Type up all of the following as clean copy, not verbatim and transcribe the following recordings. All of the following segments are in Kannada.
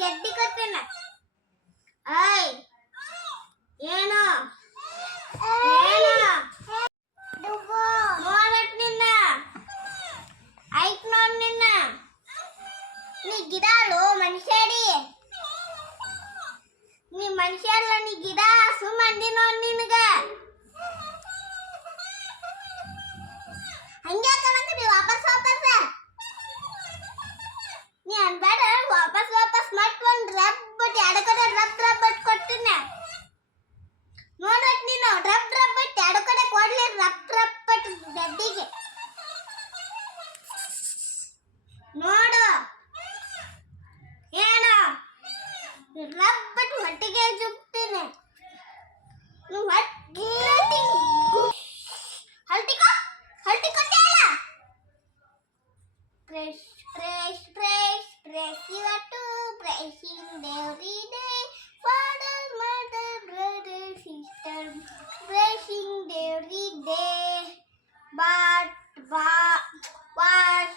ಗೆದ್ದಿ ಕೊಡ್ತೇನೆ. ಐ ಏನು ನೋಡಟ್ ನಿನ್ನ ಐಕ್ ನೋಡ್ ನಿನ್ನ ನೀ ಗಿಡಾಳು ಮನುಷ್ಯಡಿ ನೀ ಮನುಷ್ಯ ಅಲ್ಲ ನೀ ಗಿಡ ಸುಮ್ಮಂದಿ ನೋಡ್ ನಿನಗ ಹಂಗೆ ಕಣಕ ನೀ ವಾಪಸ್ ನೀ ಅನ್ಬೇಡ ವಾಪಸ್ ಮಾಡ್ಕೊಂಡು ರಬ್ ಬಟ್ ಎಡಕಡೆ ರಬ್ ಬಟ್ ಕೊಟ್ಟಿನ ನೋಡಟ್ ನೀನು ರಬ್ ಬಟ್ ಎಡಕಡೆ ಕೊಡ್ಲಿ ರಬ್ ಬಟ್ ಗಡ್ಡಿಗೆ ನೋಡು ಏನು ರಬ್ ಬಟ್ ಹೊಟ್ಟಿಗೆ ಜುಬ್ತೀನಿ ಹಲ್ಟಿಕೊಟ್ಟೆ ಅಲ್ಲ ಪ್ರೆಶ್ ಇವತ್ತು pressing every day father mother brother sister pressing every day but wash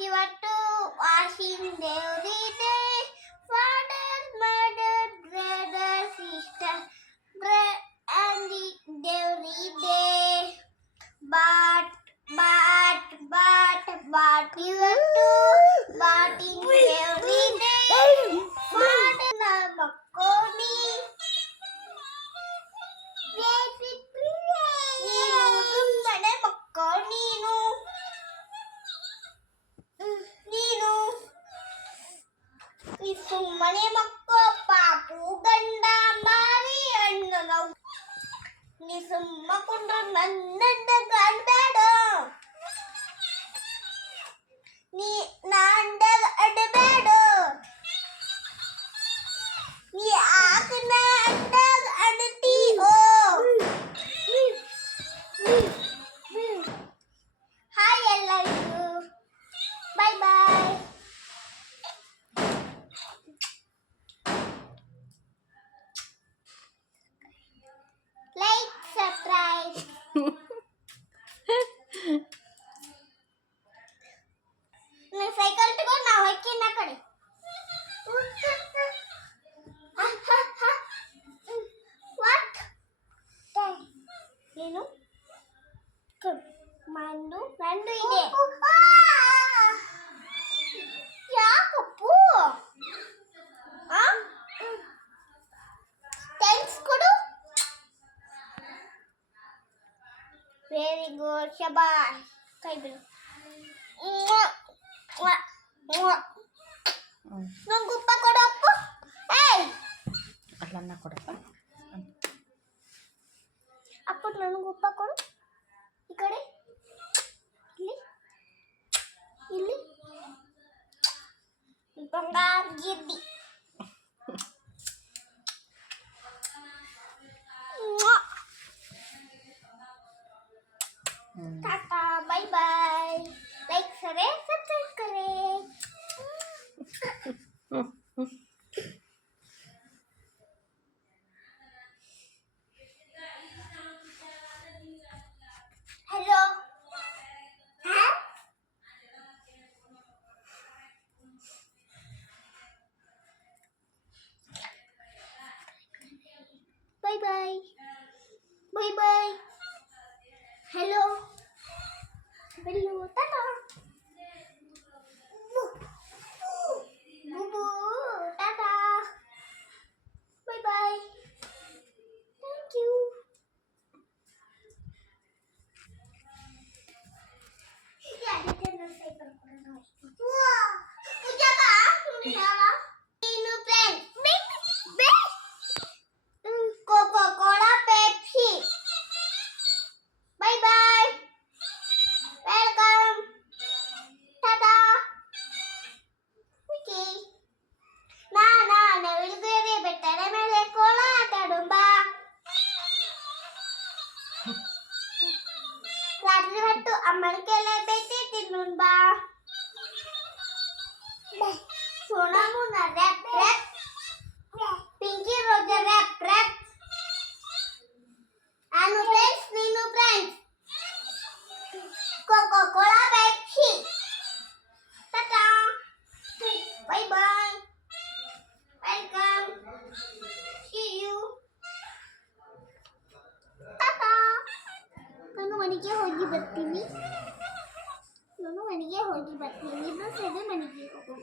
ಇವತ್ತು washing every day father mother brother sister and every day but ಇವತ್ತು batting every day father na makoni ಸುಮ್ಮನೆ ಮಕ್ಕೋ ನೀನು ಸುಮ್ಮನೆ ಮಕ್ಕೋ ಪಾಪು ಗಂಡ ಮಾರಿ ಅಣ್ಣ ನಾವು ನೀ ಸುಮ್ಮ ಕೊಂಡ್ರೆ ನನ್ನಂದ ಕಾಣ್ಬೇಡ ನೀ ನಾಂದಾಗ ಅಡಬೇಡ ನೀ ಆಕನ ಅಂದಾಗ ಅಡತೀಯೋ ಹಾಯ್ ಎಲ್ಲರಿಗೂ ಬಾಯ್ ಬಾಯ್ ಲೈಕ್ ಸಬ್ಸ್ಕ್ರೈಬ್ ನಾನು ಸೈಕಲ್ ತಗೊಂಡು ನಾವು ಹೊಕ್ಕಿನ ಕಡೆ ವಾಟ್ ಏನು ನಂದು ಇದೆ ಯಾಕಪ್ಪು ಥ್ಯಾಂಕ್ಸ್ ಕೊಡು ವೆರಿ ಗುಡ್ ಶಬಾಷ್ ಕೈ ಬಿಡು ನಂಗೆ ಉಪ್ಪ ಕೊಡು ಅಪ್ಪು ಏಯ್ ಅಲ್ಲನ್ನ ಕೊಡಪ್ಪ ಅಪ್ಪ ನನಗೆ ಉಪ್ಪ ಕೊಡು ಈ ಕಡೆ ಇಲ್ಲಿ ಬಂಗಾರ ಗಿಡ್ಡಿ टाटा बाय बाय लाइक करें सब्सक्राइब करें हेलो हाँ bye bye bye bye hello hello tata बुबू tata bye bye thank you Coca Cola Pepsi bye bye welcome tata okay ನಾ ನವಿಲುಗರಿ ಬೆಟ್ಟದ ಮೇಲೆ ಕೋಲಾಟಡುಂಬಾ ರಾತ್ರಿ ಹೊತ್ತು ಅಮ್ಮನ ಕೆಲೆ ಬೇಟೆ ತಿನ್ನುಂಬಾ ಸೋನಾ ಮುನ್ನ ರ್ಯಾಪ್ ರ್ಯಾಪ್ ಪಿಂಕಿ ರೋಜಾ ರ್ಯಾಪ್ ರ್ಯಾಪ್ ನಾನು ಫ್ರೆಂಡ್ಸ್ ನೀನು friends Coca Cola Pepsi Tata ಹೋಗಿ ಬರ್ತೀನಿ ಇಬ್ರು ಸೇರಿ ಮನೆಗೆ ಹೋಗೋಣ